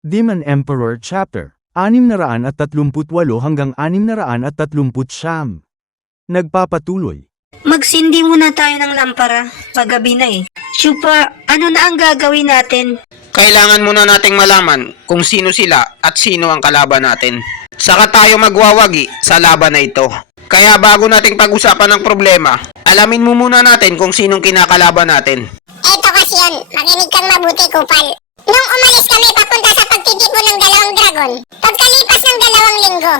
Demon Emperor Chapter 638 hanggang 639. Nagpapatuloy. Magsindi muna tayo ng lampara. Paggabi na eh. Chupa, ano na ang gagawin natin? Kailangan muna nating malaman kung sino sila at sino ang kalaban natin. Saka tayo magwawagi sa laban na ito. Kaya bago nating pag-usapan ng problema, alamin mo muna natin kung sinong kinakalaban natin. Eto kasi yun, makinig kang mabuti, Kupal. Nung umalis kami papunta sa pagtitipon ng 2 dragon, pagkalipas ng 2 linggo,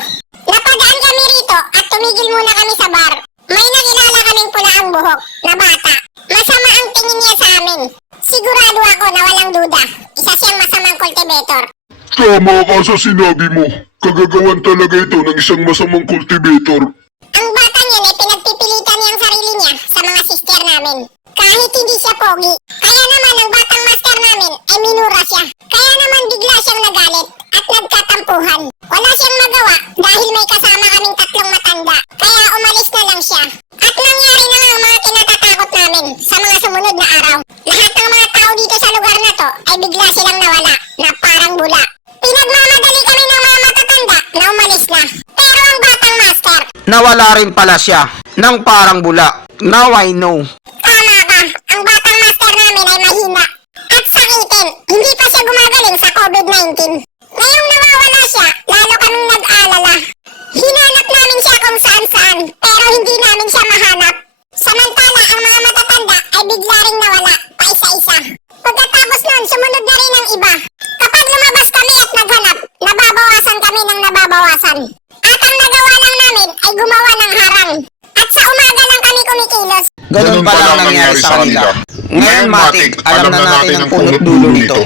napadaan kami rito at tumigil muna kami sa bar. May nakilala kaming pula ang buhok na bata. Masama ang tingin niya sa amin. Sigurado ako na walang duda. Isa siyang masamang cultivator. Tama ka sa sinabi mo. Kagagawan talaga ito ng isang masamang cultivator. Ang batang yan ay pinagpipilitan niya ang sarili niya sa mga sister namin. Kahit hindi siya pogi. Kaya naman ang batang master namin ay minura siya. Kaya naman bigla siyang nagalit at nagkatampuhan. Wala siyang magawa dahil may kasama kaming 3 matanda. Kaya umalis na lang siya. At nangyari na nga ang mga kinatatakot namin sa mga sumunod na araw. Lahat ng mga tao dito sa lugar na to ay bigla silang nawala na parang bula. Pinagmamadali kami ng mga matatanda na umalis na. Pero ang batang master, Nawala rin pala siya ng parang bula. Now I know. tama ka, ang batang master namin ay mahina. At sakitin, hindi pa siya gumagaling sa COVID-19. Ngayong nawawala siya, lalo kaming nag-alala. Hinanap namin siya kung saan-saan, pero hindi namin siya mahanap. Samantala, ang mga matatanda ay bigla ring nawala, pa isa-isa. Pagkatapos nun, sumunod na rin ang iba. Kapag lumabas kami at naghanap, nababawasan kami ng nababawasan. At ang nagawa lang namin ay gumawa ng harang. At sa umaga lang kami kumikilos. Ganun pala ang nangyari sa kanila. Ngayon, Matik, alam na natin ang punot dulo nito.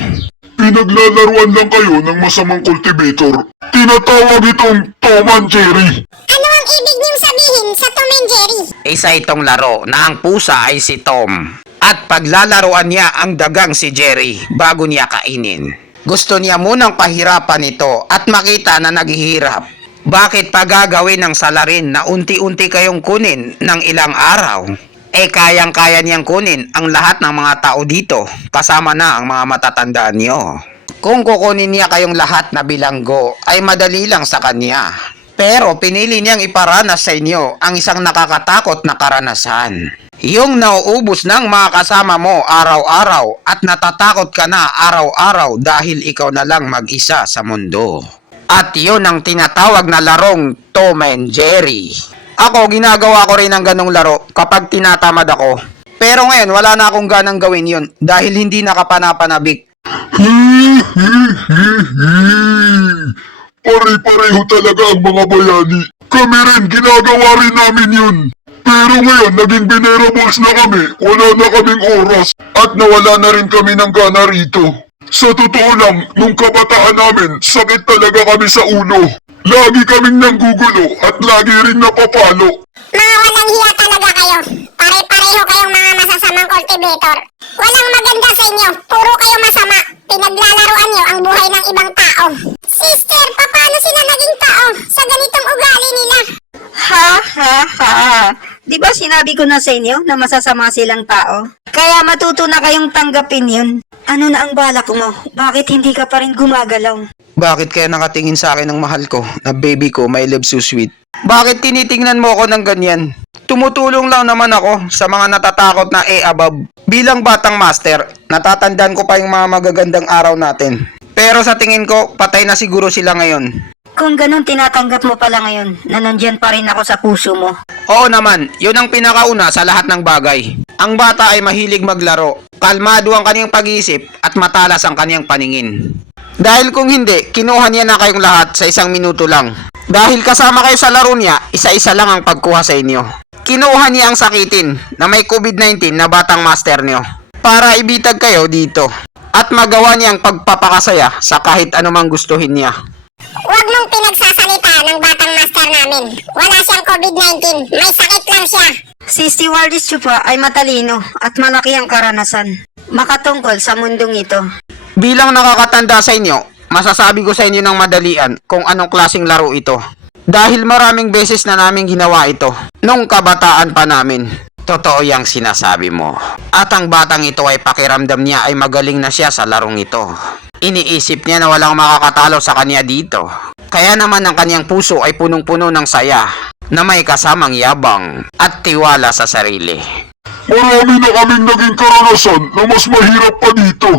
Pinaglalaruan lang kayo ng masamang cultivator. Tinatawag itong Tom and Jerry. Ano ang ibig niyong sabihin sa Tom and Jerry? Isa itong laro na ang pusa ay si Tom. At paglalaruan niya ang dagang si Jerry bago niya kainin. Gusto niya munang pahirapan ito at makita na naghihirap. Bakit pa gagawin ng salarin na unti-unti kayong kunin ng ilang araw? Kayang-kaya niyang kunin ang lahat ng mga tao dito, kasama na ang mga matatanda niyo. Kung kukunin niya kayong lahat na bilanggo, ay madali lang sa kanya. Pero pinili niyang iparanas sa inyo ang isang nakakatakot na karanasan. Yung nauubos ng mga kasama mo araw-araw at natatakot ka na araw-araw dahil ikaw na lang mag-isa sa mundo. At yun ang tinatawag na larong Tom and Jerry. Ako, ginagawa ko rin ang ganong laro kapag tinatamad ako. Pero ngayon, wala na akong ganang gawin yun dahil hindi nakapanapanabik. Pare-pareho talaga ang mga bayani. Kami rin, ginagawa rin namin yun. Pero ngayon, naging venerables na kami. Wala na kaming oras. At nawala na rin kami ng gana rito. Sa totoo lang, nung kabataan namin, sakit talaga kami sa ulo. Lagi kaming nanggugulo at lagi rin napapalo. Mga walang hiya talaga kayo. Pare-pareho kayong mga masasamang cultivator. Walang maganda sa inyo. Puro kayo masama. Pinaglalaruan niyo ang buhay ng ibang tao. Sister, paano sila naging tao sa ganitong ugali nila? Ha ha ha. Di ba sinabi ko na sa inyo na masasama silang tao? Kaya matuto na kayong tanggapin yun. Ano na ang balak mo? Bakit hindi ka pa rin gumagalaw? Bakit kaya nakatingin sa akin ng mahal ko na baby ko, my love so sweet? Bakit tinitingnan mo ako ng ganyan? Tumutulong lang naman ako sa mga natatakot na above. Bilang batang master, natatandaan ko pa yung mga magagandang araw natin. Pero sa tingin ko, patay na siguro sila ngayon. Kung ganun tinatanggap mo pala ngayon na nandyan pa rin ako sa puso mo. Oo naman, yun ang pinakauna sa lahat ng bagay. Ang bata ay mahilig maglaro, kalmado ang kanyang pag-iisip at matalas ang kanyang paningin. Dahil kung hindi, kinuha niya na kayong lahat sa 1 minuto lang. Dahil kasama kayo sa laro niya, isa-isa lang ang pagkuha sa inyo. Kinuha niya ang sakitin na may COVID-19 na batang master niyo para ibitag kayo dito at magawa niya ang pagpapakasaya sa kahit anumang gustuhin niya. Huwag mong pinagsasalita ng batang master namin. Wala siyang COVID-19. May sakit lang siya. Si Stewardess Chupa ay matalino at malaki ang karanasan makatungkol sa mundong ito. Bilang nakakatanda sa inyo, masasabi ko sa inyo ng madalian kung anong klaseng laro ito. Dahil maraming beses na namin ginawa ito nung kabataan pa namin. Totoo yang sinasabi mo. At ang batang ito ay pakiramdam niya ay magaling na siya sa larong ito. Iniisip niya na walang makakatalo sa kanya dito. Kaya naman ang kanyang puso ay punong-puno ng saya na may kasamang yabang at tiwala sa sarili. Marami na kaming naging karanasan na mas mahirap pa dito.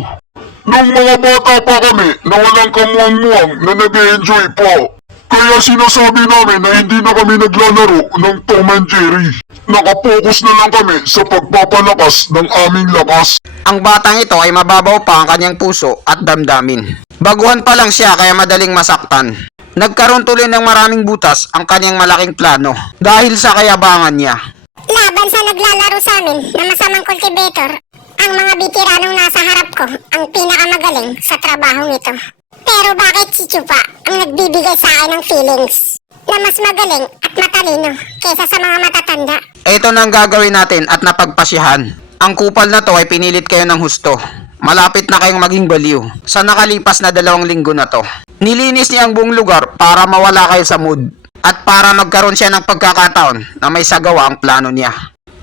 Nung mga bata pa kami na walang kamuang-muang na nag-enjoy pa. Kaya sinasabi namin na hindi na kami naglalaro ng Tom and Jerry. Nakapokus na lang kami sa pagpapalakas ng aming lakas. Ang batang ito ay mababaw pa ang kanyang puso at damdamin. Baguhan pa lang siya kaya madaling masaktan. Nagkaroon tuloy ng maraming butas ang kanyang malaking plano dahil sa kayabangan niya. Laban sa naglalaro sa amin na masamang cultivator, ang mga bitiranong nasa harap ko ang pinakamagaling sa trabahong ito. Pero bakit si Chupa ang nagbibigay sa akin ng feelings na mas magaling at matalino kaysa sa mga matatanda? Ito na ang gagawin natin at napagpasyahan. Ang kupal na to ay pinilit kayo ng husto. Malapit na kayong maging baliw sa nakalipas na 2 linggo na to. Nilinis niya ang buong lugar para mawala kayo sa mood at para magkaroon siya ng pagkakataon na may sagawa ang plano niya.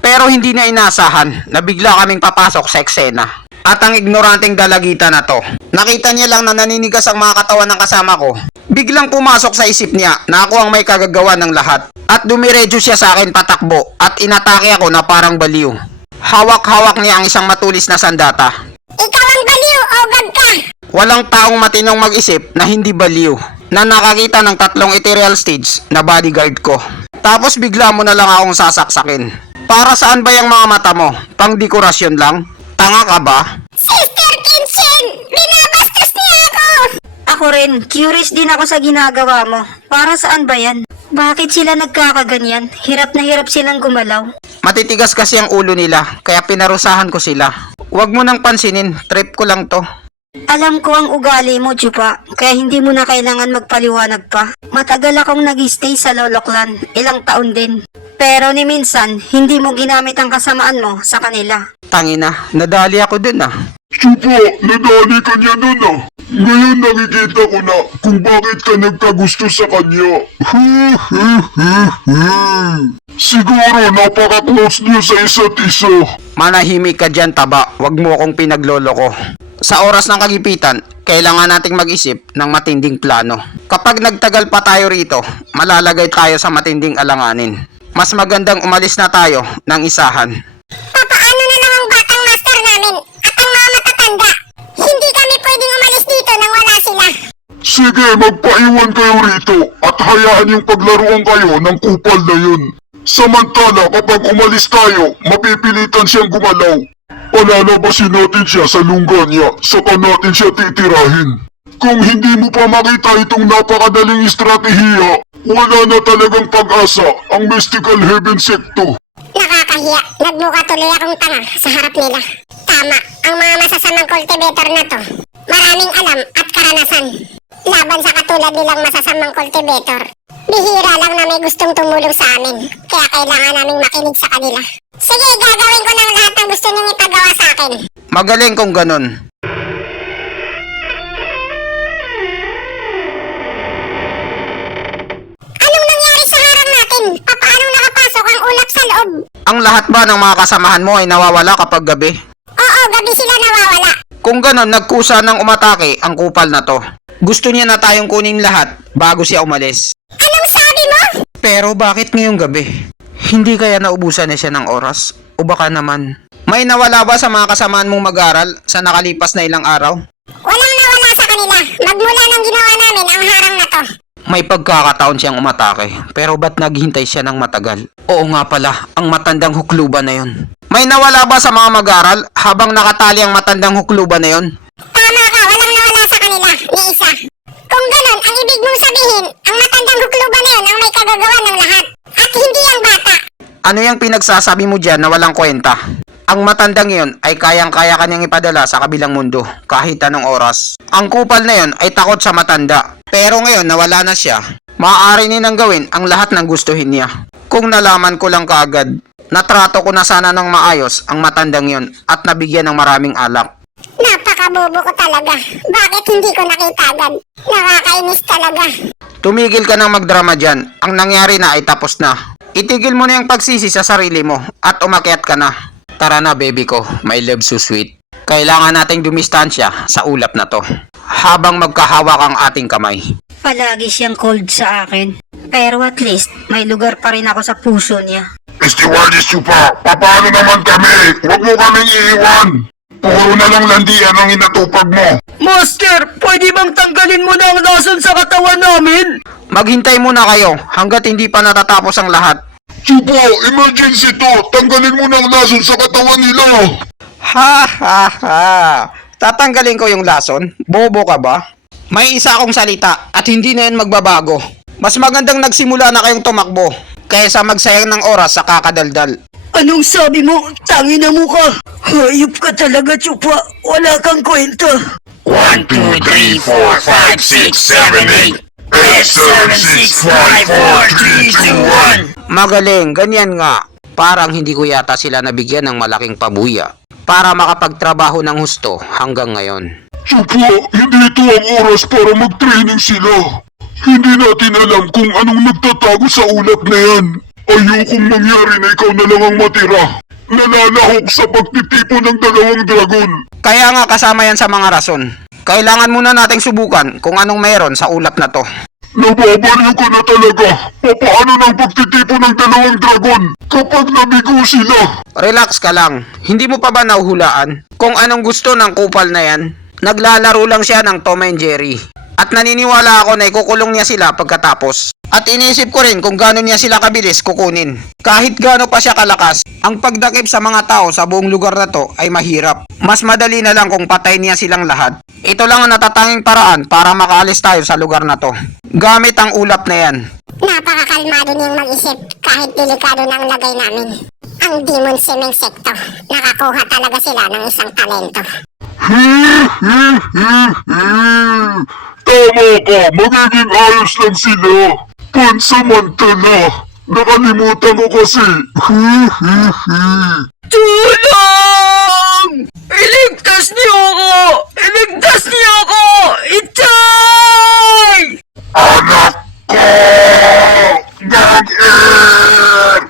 Pero hindi na inasahan na bigla kaming papasok sa eksena. At ang ignoranteng dalagita na to, nakita niya lang na naninigas ang mga katawan ng kasama ko. Biglang pumasok sa isip niya na ako ang may kagagawa ng lahat. At dumiretso siya sa akin patakbo at inatake ako na parang baliw. Hawak-hawak niya ang isang matulis na sandata. Ikaw ang baliw o gag ka! Walang taong matinong mag-isip na hindi baliw na nakakita ng 3 ethereal stage na bodyguard ko. Tapos bigla mo na lang akong sasaksakin. Para saan ba yung mga mata mo? Pang dekorasyon lang? Tanga ka ba? Sister Kinchin! Binabastos niya ako! Ako rin, curious din ako sa ginagawa mo. Para saan ba yan? Bakit sila nagkakaganyan? Hirap na hirap silang gumalaw. Matitigas kasi ang ulo nila, kaya pinarusahan ko sila. Huwag mo nang pansinin, trip ko lang to. Alam ko ang ugali mo, Chupa, kaya hindi mo na kailangan magpaliwanag pa. Matagal akong nag-stay sa Loloklan, ilang taon din. Pero ni minsan, hindi mo ginamit ang kasamaan mo sa kanila. Tangina, nadali ako dun ah. Chupa, nadali ka niya nun ah. Ngayon nakikita ko na kung bakit ka nagkagusto sa kanya. Siguro napaka-close niyo sa isa't isa. Manahimik ka dyan, taba. Huwag mo akong pinagloloko. Sa oras ng kagipitan, kailangan nating mag-isip ng matinding plano. Kapag nagtagal pa tayo rito, malalagay tayo sa matinding alanganin. Mas magandang umalis na tayo ng isahan. Papaano na lang ang batang master namin at ang mga matatanda? Hindi kami pwedeng umalis dito nang wala sila. Sige, magpaiwan kayo rito at hayaan yung paglaruan kayo ng kupal na yun. Samantala, kapag umalis tayo, mapipilitan siyang gumalaw. Palalabasin natin siya sa lungga niya, saka natin siya titirahin. Kung hindi mo pa makita itong napakadaling estratehiya, wala na talagang pag-asa ang Mystical Heaven Secto. Nakakahiya. Nagmukha tuloy akong tanga sa harap nila. Tama, ang mga masasamang cultivator na to. Maraming alam at karanasan. Laban sa katulad nilang masasamang cultivator. Bihira lang na may gustong tumulong sa amin. Kaya kailangan naming makinig sa kanila. Sige, gagawin ko ng lahat ng gusto niyong ipagawa sa akin. Magaling kung ganun. Anong nangyari sa harang natin? Paano nakapasok ang ulap sa loob? Ang lahat ba ng mga kasamahan mo ay nawawala kapag gabi? Oo, gabi sila nawawala. Kung ganun, nagkusa ng umatake ang kupal na to. Gusto niya na tayong kunin lahat bago siya umalis. Anong sabi mo? Pero bakit ngayong gabi? Hindi kaya naubusan na siya ng oras? O baka naman, may nawala ba sa mga kasamaan mong mag-aral sa nakalipas na ilang araw? Walang nawala sa kanila. Magmula nang ginawa namin ang harang na to. May pagkakataon siyang umatake, pero ba't naghintay siya ng matagal? Oo nga pala, ang matandang hukluban na yon. May nawala ba sa mga mag-aral habang nakatali ang matandang hukluban na yon? Tama ka, walang nawala sa kanila, ni isa. Kung ganon, ang ibig mong sabihin, ang matandang hukluban na yun ang may kagagawa ng lahat. At hindi ang bata. Ano yung pinagsasabi mo dyan na walang kwenta? Ang matandang yon ay kayang-kaya kanyang ipadala sa kabilang mundo kahit anong oras. Ang kupal na yon ay takot sa matanda. Pero ngayon nawala na siya, maaari ninang gawin ang lahat ng gustuhin niya. Kung nalaman ko lang kaagad, natrato ko na sana ng maayos ang matandang yon at nabigyan ng maraming alak. Napakabobo ko talaga. Bakit hindi ko nakita agad? Nakakainis talaga. Tumigil ka ng magdrama dyan, ang nangyari na ay tapos na. Itigil mo na yung pagsisi sa sarili mo at umakyat ka na. Tara na baby ko, my love so sweet. Kailangan nating dumistansya sa ulap na to. Habang magkahawak ang ating kamay. Palagi siyang cold sa akin. Pero at least, may lugar pa rin ako sa puso niya. Stewardess Chupa, paano naman kami? Huwag mo kaming iiwan. Puro na lang landian ang inatupag mo. Master, pwede bang tanggalin mo na ang lason sa katawan namin? Maghintay muna kayo hanggat hindi pa natatapos ang lahat. Chupa, emergency to. Tanggalin mo ng lason sa katawan nila. Ha ha ha! Tatanggalin ko yung lason? Bobo ka ba? May isa akong salita at hindi na yun magbabago. Mas magandang nagsimula na kayong tumakbo kaysa magsayang ng oras sa kakadaldal. Anong sabi mo? Tangina mo ka! Hayop ka talaga, Chupa. Wala kang kwenta. 1, 2, 3, 4, 5, 6, 7, 8. 8, 7, 6, 5, 4, 3, 2, 1. Magaling, ganyan nga. Parang hindi ko yata sila nabigyan ng malaking pabuya para makapagtrabaho ng husto hanggang ngayon. Chupa, hindi ito ang oras para mag-training sila. Hindi natin alam kung anong nagtatago sa ulap na yan. Ayokong mangyari na ikaw na lang ang matira. Nalalahok sa pagtitipon ng 2 dragon. Kaya nga kasama yan sa mga rason. Kailangan muna nating subukan kung anong mayroon sa ulap na to. Nababaliw ko na talaga. Papaano ng pagtitipon ng 2 dragon kapag nabigo sila? Relax ka lang. Hindi mo pa ba nahuhulaan kung anong gusto ng kupal na yan? Naglalaro lang siya ng Tom and Jerry. At naniniwala ako na ikukulong niya sila pagkatapos. At iniisip ko rin kung gaano niya sila kabilis kukunin. Kahit gaano pa siya kalakas, ang pagdakip sa mga tao sa buong lugar na to ay mahirap. Mas madali na lang kung patayin niya silang lahat. Ito lang ang natatanging paraan para makaalis tayo sa lugar na to. Gamit ang ulap na yan. Napakakalmado niyang mag-isip kahit delikado na ang lagay namin. Ang Demon Simeng Sekto, nakakuha talaga sila ng isang talento. Tama ka, magiging ayos lang sila. Pansamantala, nakalimutan ko kasi. Tulong! Iligtas niyo ako! Iligtas niyo ako! Itay! Anak ko! Nag-air!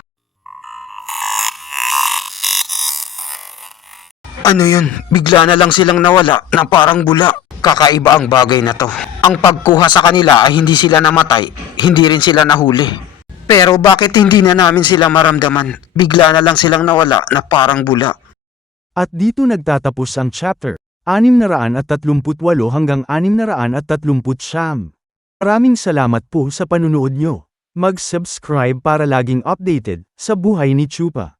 Ano yun? Bigla na lang silang nawala na parang bula. Kakaiba ang bagay na to. Ang pagkuha sa kanila ay hindi sila namatay, hindi rin sila nahuli. Pero bakit hindi na namin sila maramdaman? Bigla na lang silang nawala na parang bula. At dito nagtatapos ang chapter 638 hanggang 639. Maraming salamat po sa panunood nyo. Mag-subscribe para laging updated sa buhay ni Chupa.